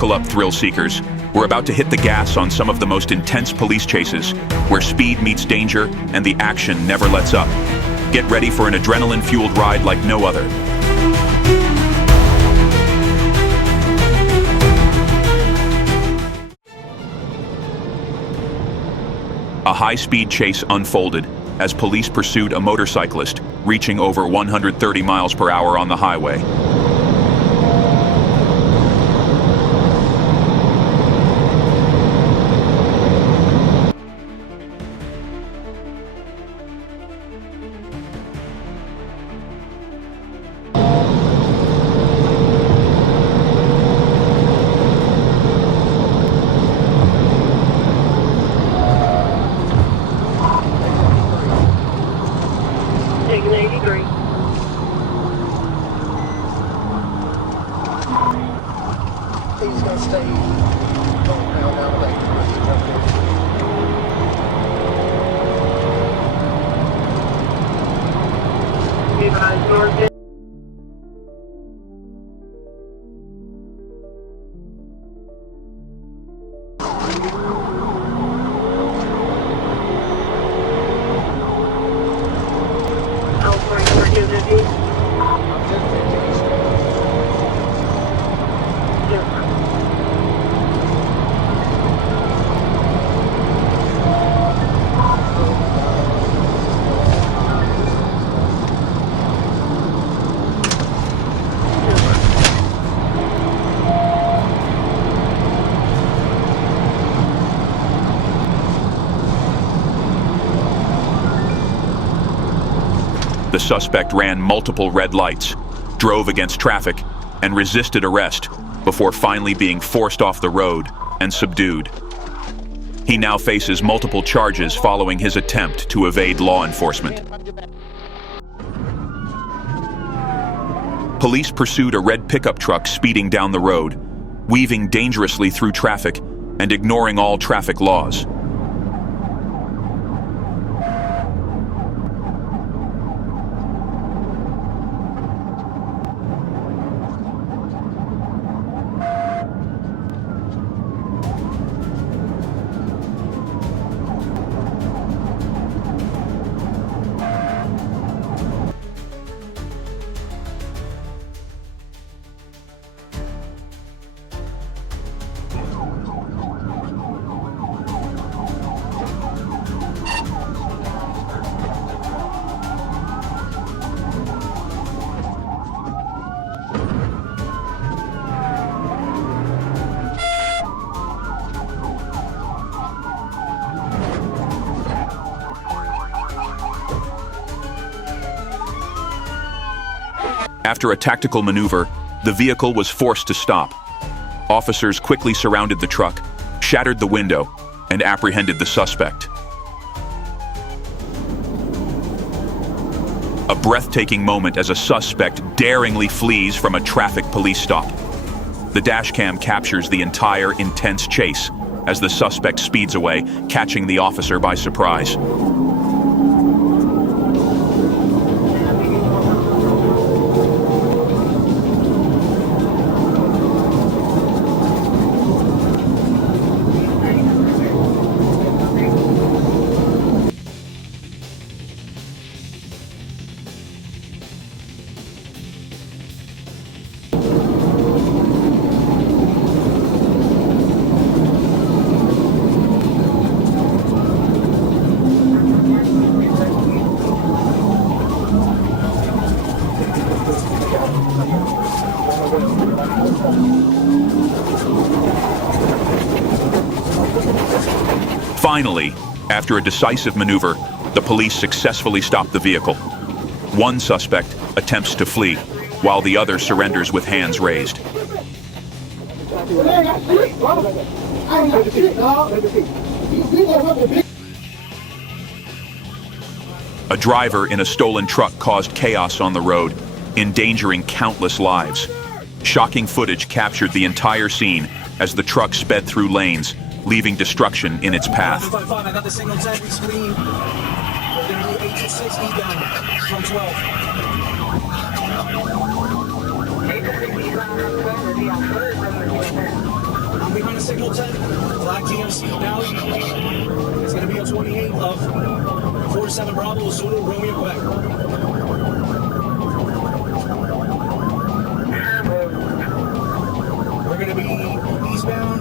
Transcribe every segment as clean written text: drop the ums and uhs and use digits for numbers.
Buckle up, thrill seekers. We're about to hit the gas on some of the most intense police chases, where speed meets danger and the action never lets up. Get ready for an adrenaline-fueled ride like no other. A high-speed chase unfolded as police pursued a motorcyclist, reaching over 130 miles per hour on the highway. Taking 83. He's going to stay northbound down the lake. Be advised, north. The suspect ran multiple red lights, drove against traffic, and resisted arrest before finally being forced off the road and subdued. He now faces multiple charges following his attempt to evade law enforcement. Police pursued a red pickup truck speeding down the road, weaving dangerously through traffic and ignoring all traffic laws. After a tactical maneuver, the vehicle was forced to stop. Officers quickly surrounded the truck, shattered the window, and apprehended the suspect. A breathtaking moment as a suspect daringly flees from a traffic police stop. The dashcam captures the entire intense chase as the suspect speeds away, catching the officer by surprise. Finally, after a decisive maneuver, the police successfully stop the vehicle. One suspect attempts to flee, while the other surrenders with hands raised. A driver in a stolen truck caused chaos on the road, endangering countless lives. Shocking footage captured the entire scene as the truck sped through lanes, leaving destruction in its path. I got the signal 10 screen. We're going to do 8 to 6 eastbound from 12. 8 to 6 eastbound from 12 is the alternative from the P13, Black GMC Valley. It's going to be a 28 of 47 Bravo Zulu Romeo Quebec. We're going to be eastbound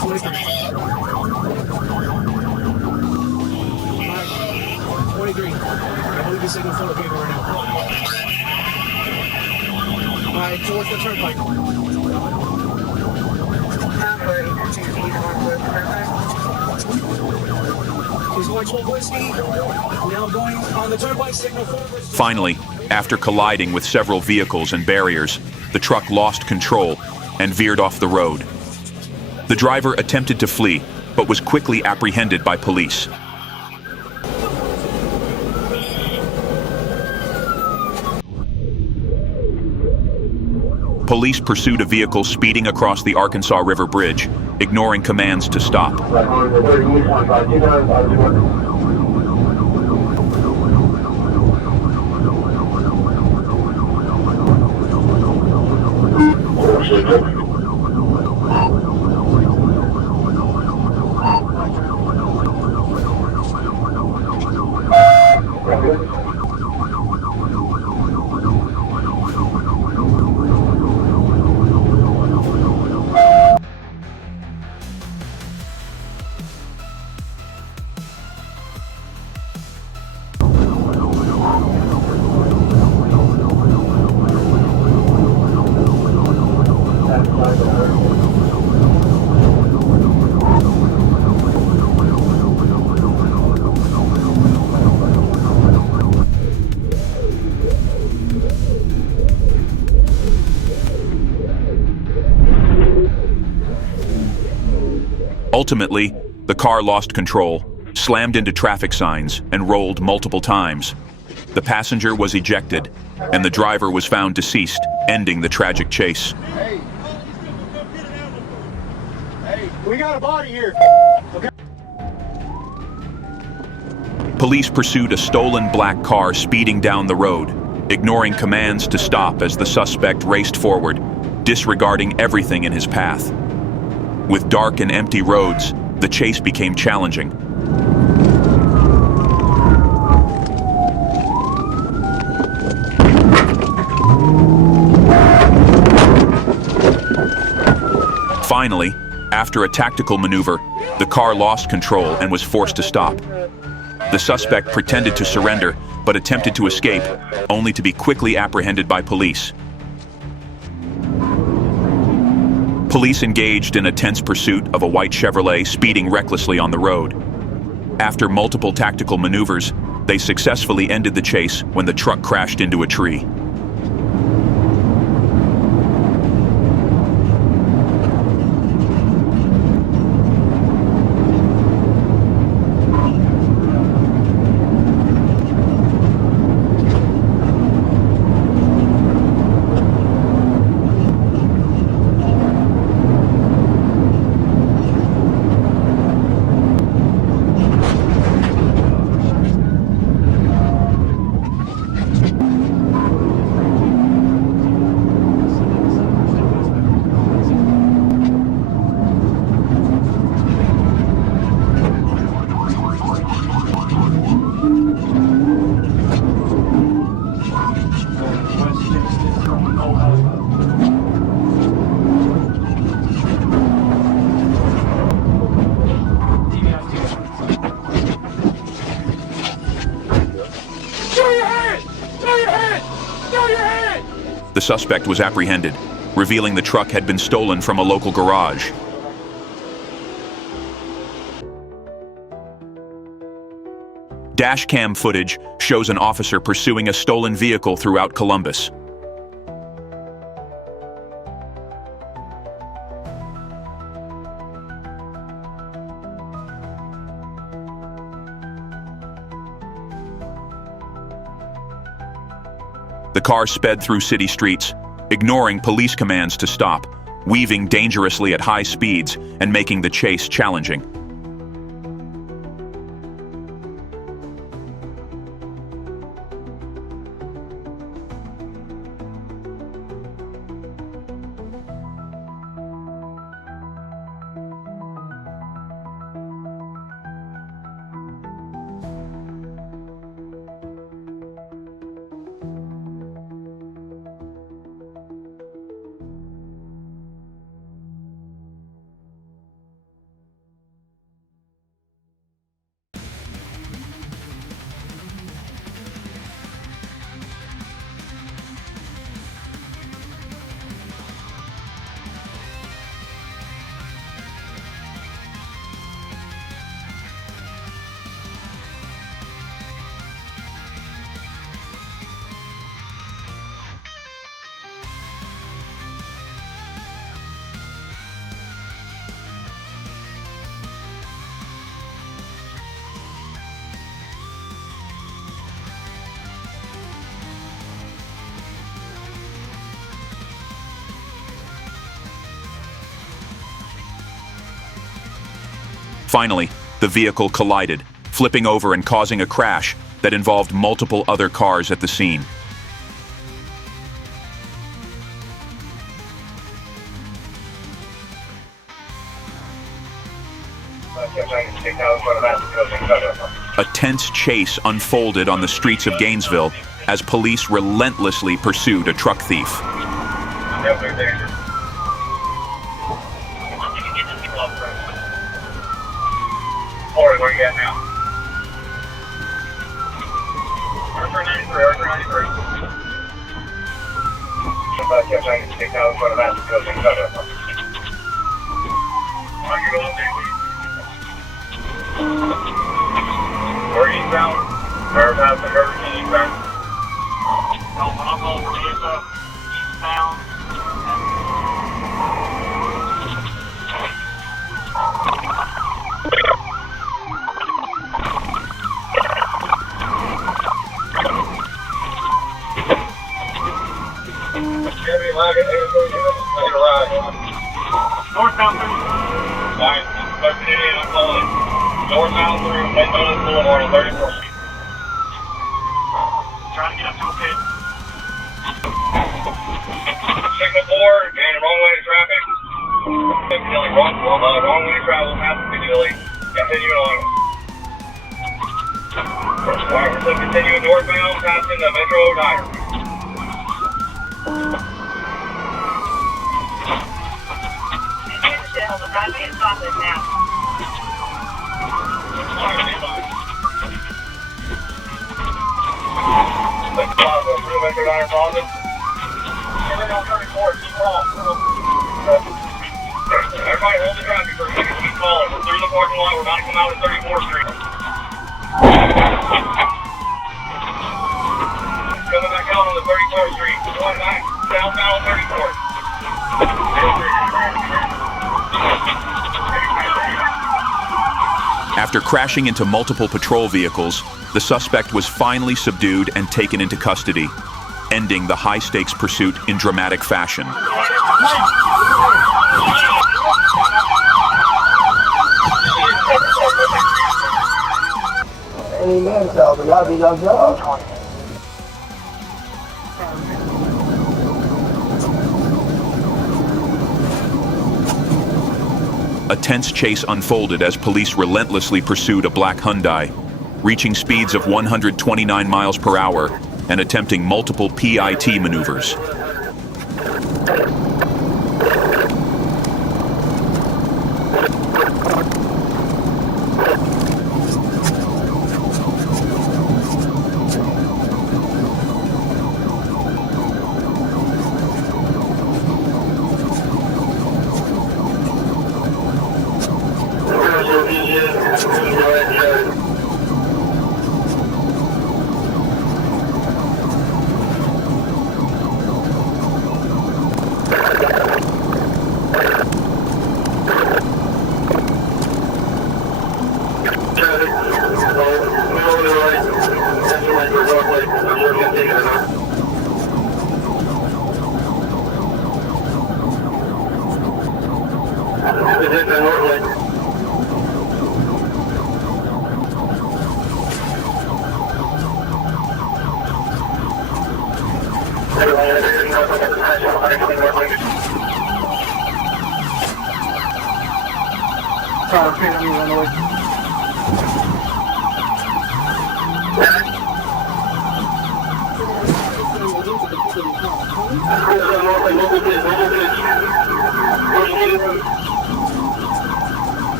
23. 23. I believe he's taking a photo paper right now. Alright, towards the turnpike. He's going 12 whiskey. Now going on the turnpike signal 4. Finally, after colliding with several vehicles and barriers, the truck lost control and veered off the road. The driver attempted to flee, but was quickly apprehended by police. Police pursued a vehicle speeding across the Arkansas River Bridge, ignoring commands to stop. Ultimately, the car lost control, slammed into traffic signs, and rolled multiple times. The passenger was ejected, and the driver was found deceased, ending the tragic chase. Hey, we got a body here. Okay. Police pursued a stolen black car speeding down the road, ignoring commands to stop as the suspect raced forward, disregarding everything in his path. With dark and empty roads, the chase became challenging. Finally, after a tactical maneuver, the car lost control and was forced to stop. The suspect pretended to surrender, but attempted to escape, only to be quickly apprehended by police. Police engaged in a tense pursuit of a white Chevrolet speeding recklessly on the road. After multiple tactical maneuvers, they successfully ended the chase when the truck crashed into a tree. The suspect was apprehended, revealing the truck had been stolen from a local garage. Dashcam footage shows an officer pursuing a stolen vehicle throughout Columbus. The car sped through city streets, ignoring police commands to stop, weaving dangerously at high speeds and making the chase challenging. Finally, the vehicle collided, flipping over and causing a crash that involved multiple other cars at the scene. A tense chase unfolded on the streets of Gainesville as police relentlessly pursued a truck thief. Where are you at now? Arthur 93, Arthur 93. Somebody kept trying to stick out in front of that because they cut up. Are you going there? We're eastbound. We're past the Hurricane eastbound. No, when I'm over eastbound. Northbound 30. Alright, I'm calling. Northbound through Methodist Boulevard on 34th Street. Trying to get up to a pit. Signal 4 and wrong way of traffic. Piccadilly, wrong way of travel, past Piccadilly. Continuing on. Alright, we're still continuing northbound, passing the Metro Diner. The highway is stopping now. Let's go through Metro Diner Plaza. And then on 34, keep calling. Everybody hold the traffic for a second, keep calling. We're through the parking lot, we're about to come out at 34th Street. Coming back out on the 34th Street. Going back southbound on 34th. After crashing into multiple patrol vehicles, the suspect was finally subdued and taken into custody, ending the high-stakes pursuit in dramatic fashion. Any man tells me, I'll be your job. A tense chase unfolded as police relentlessly pursued a black Hyundai, reaching speeds of 129 miles per hour and attempting multiple PIT maneuvers.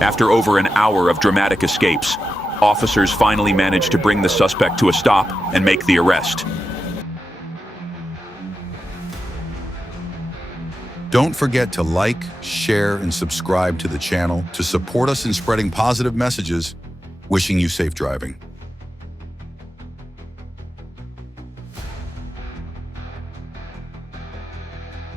After over an hour of dramatic escapes, officers finally managed to bring the suspect to a stop and make the arrest. Don't forget to like, share, and subscribe to the channel to support us in spreading positive messages. Wishing you safe driving.